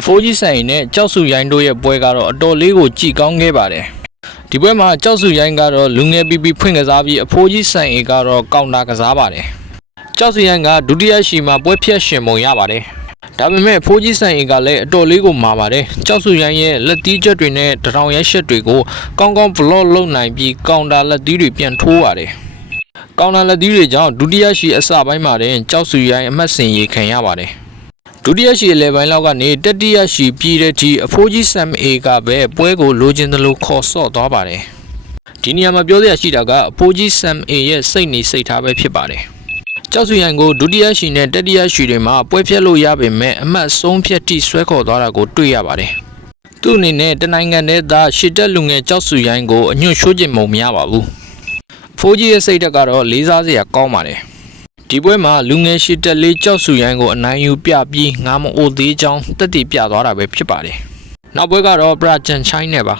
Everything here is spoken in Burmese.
အဖိုးကြီးဆိုင်နဲ့ကြောက်စုရိုင်းတို့ရဲ့ပွဲကတော့အတော်လေးကိုကြည်ကောင်းခဲ့ပါတယ်ဒီပွဲမှာကြောက်စုရိုင်းကတော့လူငယ်ပီပီဖွင့်ကစားပြီးအဖိုးကြီးဆိုင်အေကတော့ကောင်တာကစားပါတယ်ကြောက်စုရိုင်းကဒုတိယရှီမှာပွဲဖြတ်ရှင်ပုံရပါတယ်ဒါပေမဲ့အဖိုးကြီးဆိုင်အေကလည်းအတော်လေးကိုမာပါတယ်ကြောက်စုရိုင်းရဲ့လက်သီးချက်တွေနဲ့တထောင်ရိုက်ရှက်တွေကိုကောင်းကောင်းဘလော့လုပ်နိုင်ပြီးကောင်တာလက်သီးတွေပြန်ထိုးပါတယ်ကောင်တာလက်သီးတွေကြောင့်ဒုတိယရှီအစပိုင်းမှာတင်ကြောက်စုရိုင်းအမှတ်စဉ်ရေခံရပါတယ်ဒုတိယရှီအလယ်ပိုင်းလောက်ကနေတတိယရှီပြည်တဲ့ဒီအဖိုးကြီးဆမ်အေကပဲပွဲကိုလိုချင်သလိုခေါ်ဆော့သွားပါတယ်ဒီနေရာမှာပြောစရာရှိတာကအဖိုးကြီးဆမ်အေရဲ့စိတ်နေစိတ်ထားပဲဖြစ်ပါတယ်ကြောက်စုရိုင်းကိုဒုတိယရှီနဲ့တတိယရှီတွေမှာပွဲဖြတ်လို့ရပေမဲ့အမှတ်ဆုံးဖြတ်တိဆွဲခေါ်သွားတာကိုတွေ့ရပါတယ်သူ့အနေနဲ့တနိုင်ငံတည်းသားရှစ်တက်လူငယ်ကြောက်စုရိုင်းကိုအညွန့်ရှိုးကျင်မုံမရပါဘူးအဖိုးကြီးရဲ့စိတ်ဓာတ်ကတော့လေးစားစရာကောင်းပါတယ်ဒီပွဲမှာလူငယ်ရှစ်တက်လေးကြောက်စုရိုင်းကိုအနိုင်ယူပြပြီးငါမအိုသေးချောင်းတက်တည်ပြသွားတာပဲဖြစ်ပါတယ်နောက်ပွဲကတော့ပရာဂျန်ချိုင်းနဲ့ပါ